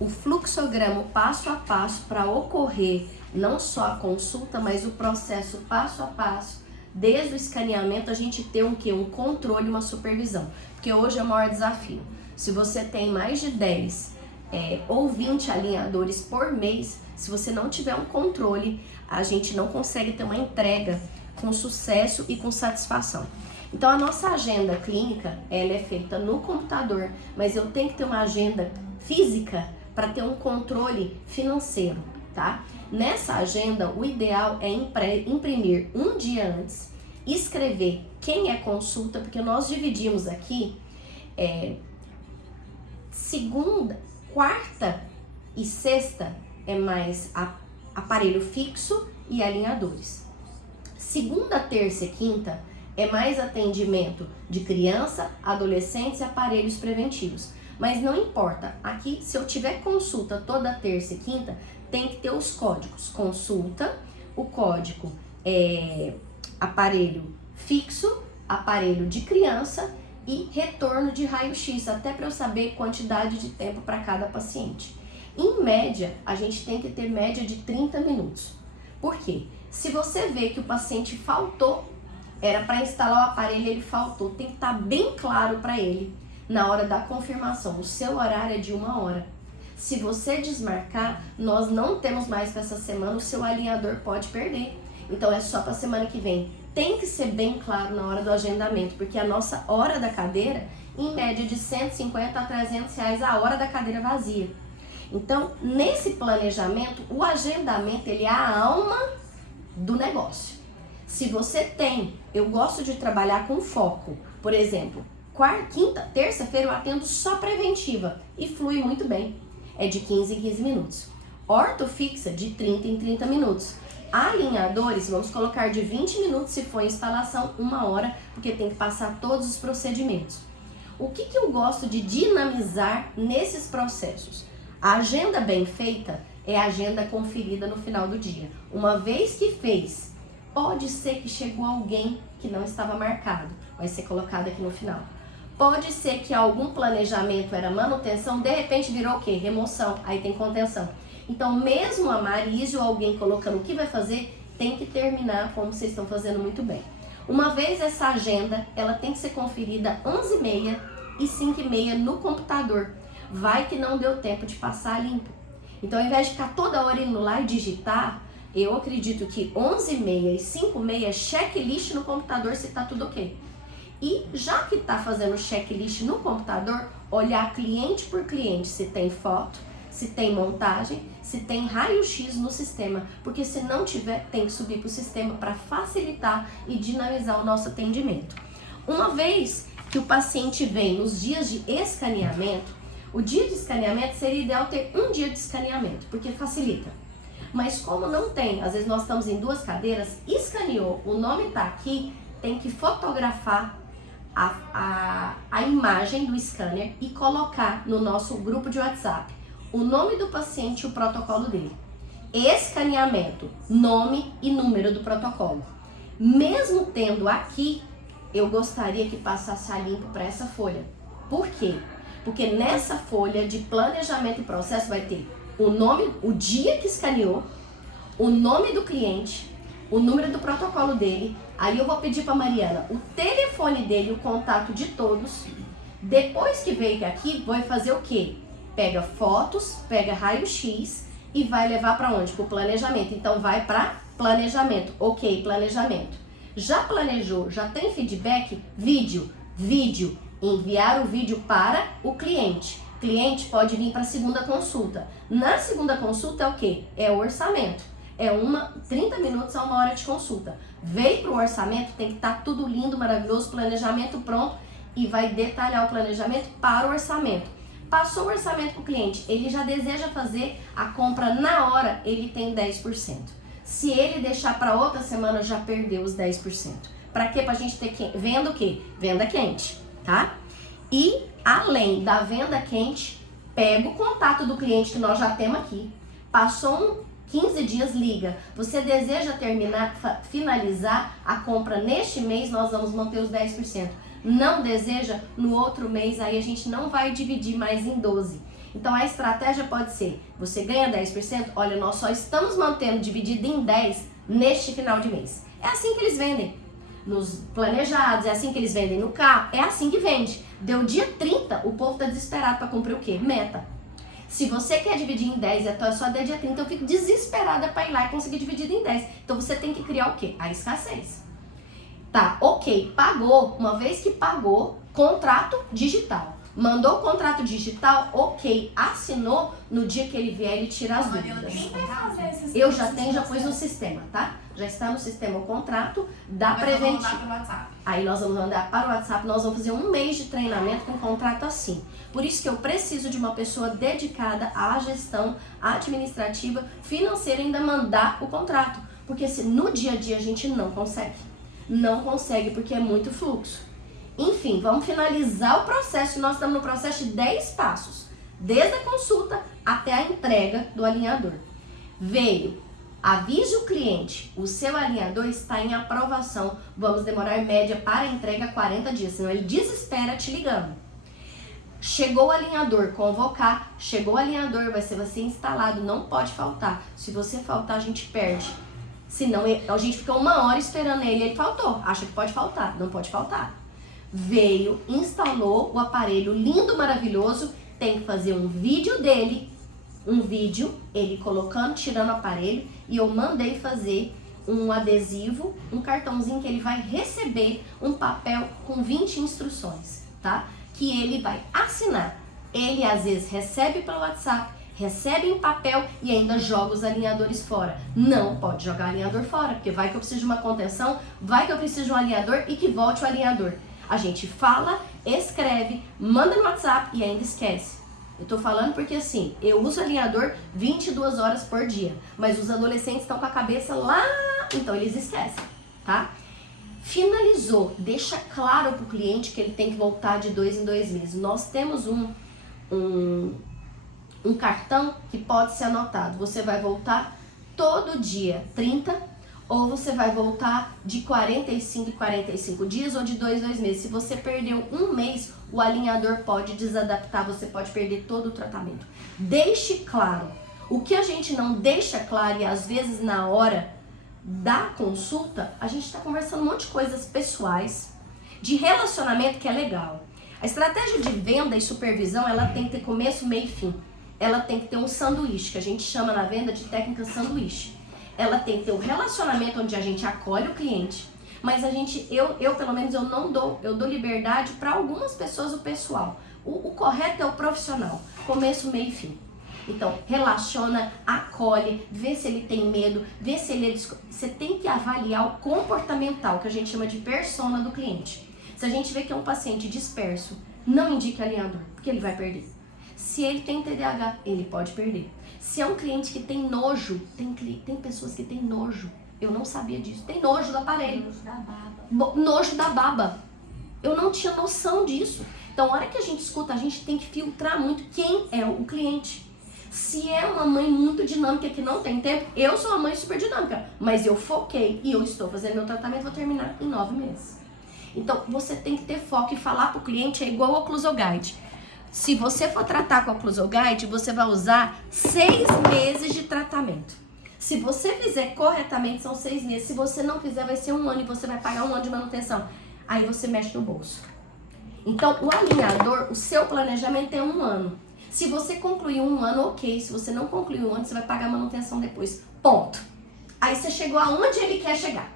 o fluxograma passo a passo para ocorrer não só a consulta, mas o processo passo a passo, desde o escaneamento, a gente ter um quê? Um controle, uma supervisão. Porque hoje é o maior desafio. Se você tem mais de 10 ou 20 alinhadores por mês, se você não tiver um controle, a gente não consegue ter uma entrega com sucesso e com satisfação. Então a nossa agenda clínica, ela é feita no computador, mas eu tenho que ter uma agenda física para ter um controle financeiro, tá? Nessa agenda, o ideal é imprimir um dia antes, escrever quem é consulta, porque nós dividimos aqui segunda, quarta e sexta é mais aparelho fixo e alinhadores. Segunda, terça e quinta é mais atendimento de criança, adolescentes e aparelhos preventivos. Mas não importa, aqui se eu tiver consulta toda terça e quinta, tem que ter os códigos. Consulta, o código aparelho fixo, aparelho de criança e retorno de raio-x, até para eu saber quantidade de tempo para cada paciente. Em média, a gente tem que ter média de 30 minutos. Por quê? Se você vê que o paciente faltou, era para instalar o aparelho, ele faltou, tem que estar bem claro para ele na hora da confirmação. O seu horário é de 1 hora. Se você desmarcar, nós não temos mais para essa semana, o seu alinhador pode perder. Então é só para a semana que vem. Tem que ser bem claro na hora do agendamento, porque a nossa hora da cadeira, em média de 150 a 300 reais a hora da cadeira vazia. Então, nesse planejamento, o agendamento, ele é a alma do negócio. Se você tem, eu gosto de trabalhar com foco, por exemplo, quinta, terça-feira eu atendo só preventiva e flui muito bem, é de 15 em 15 minutos. Orto fixa de 30 em 30 minutos. Alinhadores, vamos colocar de 20 minutos se for instalação, 1 hora, porque tem que passar todos os procedimentos. O que eu gosto de dinamizar nesses processos? A agenda bem feita é a agenda conferida no final do dia. Uma vez que fez, pode ser que chegou alguém que não estava marcado, vai ser colocado aqui no final. Pode ser que algum planejamento era manutenção, de repente virou o quê? Remoção, aí tem contenção. Então, mesmo a Marise ou alguém colocando o que vai fazer, tem que terminar como vocês estão fazendo muito bem. Uma vez essa agenda, ela tem que ser conferida 11h30 e 5h30 no computador. Vai que não deu tempo de passar limpo. Então, ao invés de ficar toda hora indo lá e digitar, eu acredito que 11h30 e 5h30 checklist no computador se tá tudo ok. E já que tá fazendo checklist no computador, olhar cliente por cliente se tem foto, se tem montagem, se tem raio-x no sistema, porque se não tiver, tem que subir para o sistema para facilitar e dinamizar o nosso atendimento. Uma vez que o paciente vem nos dias de escaneamento, o dia de escaneamento seria ideal ter um dia de escaneamento, porque facilita. Mas como não tem, às vezes nós estamos em 2 cadeiras, escaneou, o nome está aqui, tem que fotografar a imagem do scanner e colocar no nosso grupo de WhatsApp o nome do paciente e o protocolo dele. Escaneamento, nome e número do protocolo. Mesmo tendo aqui, eu gostaria que passasse a limpo para essa folha. Por quê? Porque nessa folha de planejamento e processo vai ter o nome, o dia que escaneou, o nome do cliente, o número do protocolo dele. Aí eu vou pedir para Mariana o telefone dele, o contato de todos. Depois que veio aqui, vai fazer o quê? Pega fotos, pega raio-x e vai levar para onde? Para o planejamento. Então vai para planejamento. Ok, planejamento. Já planejou, já tem feedback? Vídeo, enviar o vídeo para o cliente. Cliente pode vir para a segunda consulta. Na segunda consulta é o quê? É o orçamento. É 30 minutos a 1 hora de consulta. Veio para o orçamento, tem que estar tudo lindo, maravilhoso, planejamento pronto e vai detalhar o planejamento para o orçamento. Passou o orçamento para o cliente, ele já deseja fazer a compra na hora, ele tem 10%. Se ele deixar para outra semana, já perdeu os 10%. Para quê? Para a gente ter venda o quê? Venda quente, tá? E além da venda quente, pega o contato do cliente que nós já temos aqui. Passou 15 dias, liga. Você deseja finalizar a compra neste mês, nós vamos manter os 10%. Não deseja, no outro mês, aí a gente não vai dividir mais em 12. Então a estratégia pode ser, você ganha 10%, olha, nós só estamos mantendo dividido em 10 neste final de mês. É assim que eles vendem nos planejados, é assim que eles vendem no carro, é assim que vende. Deu dia 30, o povo tá desesperado para cumprir o quê? Meta. Se você quer dividir em 10 e é só até dia 30, eu fico desesperada para ir lá e conseguir dividir em 10. Então você tem que criar o quê? A escassez. Tá, ok, pagou, uma vez que pagou, contrato digital. Mandou o contrato digital, ok, assinou, no dia que ele vier ele tira as dúvidas. Eu já tenho, já pus no sistema, tá? Já está no sistema o contrato da preventiva. Aí nós vamos mandar para o WhatsApp, nós vamos fazer um mês de treinamento com contrato assim. Por isso que eu preciso de uma pessoa dedicada à gestão administrativa, financeira e ainda mandar o contrato. Porque se no dia a dia a gente não consegue. Não consegue porque é muito fluxo. Enfim, vamos finalizar o processo. Nós estamos no processo de 10 passos. Desde a consulta até a entrega do alinhador. Veio, avise o cliente, o seu alinhador está em aprovação. Vamos demorar em média para a entrega 40 dias, senão ele desespera te ligando. Chegou o alinhador, convocar. Chegou o alinhador, vai ser instalado, não pode faltar. Se você faltar, a gente perde. Senão a gente fica 1 hora esperando ele faltou. Acha que pode faltar, não pode faltar. Veio, instalou o aparelho lindo, maravilhoso, tem que fazer um vídeo dele, ele colocando, tirando o aparelho, e eu mandei fazer um adesivo, um cartãozinho que ele vai receber, um papel com 20 instruções, tá? Que ele vai assinar. Ele às vezes recebe pelo WhatsApp, recebe em papel e ainda joga os alinhadores fora. Não pode jogar alinhador fora, porque vai que eu preciso de uma contenção, vai que eu preciso de um alinhador e que volte o alinhador. A gente fala, escreve, manda no WhatsApp e ainda esquece. Eu tô falando porque assim, eu uso alinhador 22 horas por dia, mas os adolescentes estão com a cabeça lá, então eles esquecem, tá? Finalizou, deixa claro pro cliente que ele tem que voltar de 2 em 2 meses. Nós temos um cartão que pode ser anotado. Você vai voltar todo dia 30 ou você vai voltar de 45 em 45 dias ou de 2 em 2 meses. Se você perdeu 1 mês, o alinhador pode desadaptar, você pode perder todo o tratamento. Deixe claro. O que a gente não deixa claro e às vezes na hora da consulta, a gente está conversando um monte de coisas pessoais, de relacionamento que é legal. A estratégia de venda e supervisão, ela tem que ter começo, meio e fim. Ela tem que ter um sanduíche, que a gente chama na venda de técnica sanduíche. Ela tem que ter um relacionamento onde a gente acolhe o cliente, mas eu pelo menos, eu dou liberdade para algumas pessoas, o pessoal. O correto é o profissional, começo, meio e fim. Então, relaciona, acolhe, vê se ele tem medo, vê se ele é... Você tem que avaliar o comportamental, que a gente chama de persona do cliente. Se a gente vê que é um paciente disperso, não indique alinhador, porque ele vai perder. Se ele tem TDAH, ele pode perder. Se é um cliente que tem nojo, tem pessoas que têm nojo. Eu não sabia disso. Tem nojo do aparelho. Nojo da baba. Nojo da baba. Eu não tinha noção disso. Então, a hora que a gente escuta, a gente tem que filtrar muito quem é o cliente. Se é uma mãe muito dinâmica que não tem tempo, eu sou uma mãe super dinâmica, mas eu foquei e eu estou fazendo meu tratamento, vou terminar em 9 meses. Então, você tem que ter foco e falar para o cliente é igual ao Occlusal Guide. Se você for tratar com a Occlusal Guide, você vai usar 6 meses de tratamento. Se você fizer corretamente, são 6 meses. Se você não fizer, vai ser 1 ano e você vai pagar 1 ano de manutenção. Aí você mexe no bolso. Então, o alinhador, o seu planejamento é 1 ano. Se você concluir 1 ano, ok. Se você não concluir 1 ano, você vai pagar a manutenção depois. Ponto. Aí você chegou aonde ele quer chegar.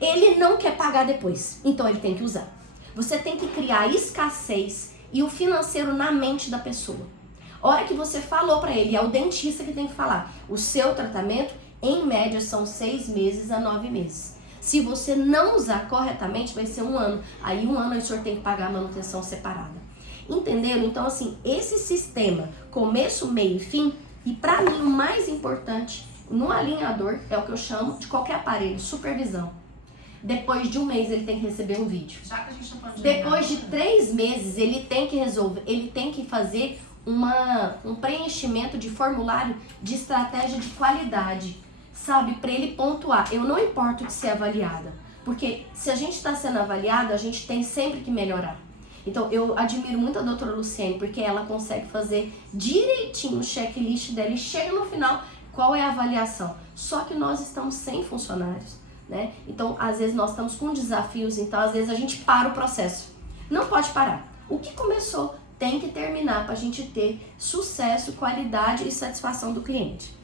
Ele não quer pagar depois, então ele tem que usar. Você tem que criar escassez e o financeiro na mente da pessoa. A hora que você falou pra ele, é o dentista que tem que falar. O seu tratamento, em média, são 6 meses a 9 meses. Se você não usar corretamente, vai ser 1 ano. Aí 1 ano o senhor tem que pagar a manutenção separada. Entenderam? Então, assim, esse sistema, começo, meio e fim, e pra mim o mais importante, no alinhador, é o que eu chamo de qualquer aparelho, supervisão. Depois de 1 mês ele tem que receber um vídeo. Já que a gente tá falando de Depois de 3 meses ele tem que resolver, ele tem que fazer um preenchimento de formulário de estratégia de qualidade, sabe? Para ele pontuar. Eu não importo de ser avaliada, porque se a gente está sendo avaliada, a gente tem sempre que melhorar. Então, eu admiro muito a doutora Luciene, porque ela consegue fazer direitinho o checklist dela e chega no final, qual é a avaliação? Só que nós estamos sem funcionários, né? Então, às vezes nós estamos com desafios, então às vezes a gente para o processo. Não pode parar. O que começou tem que terminar para a gente ter sucesso, qualidade e satisfação do cliente.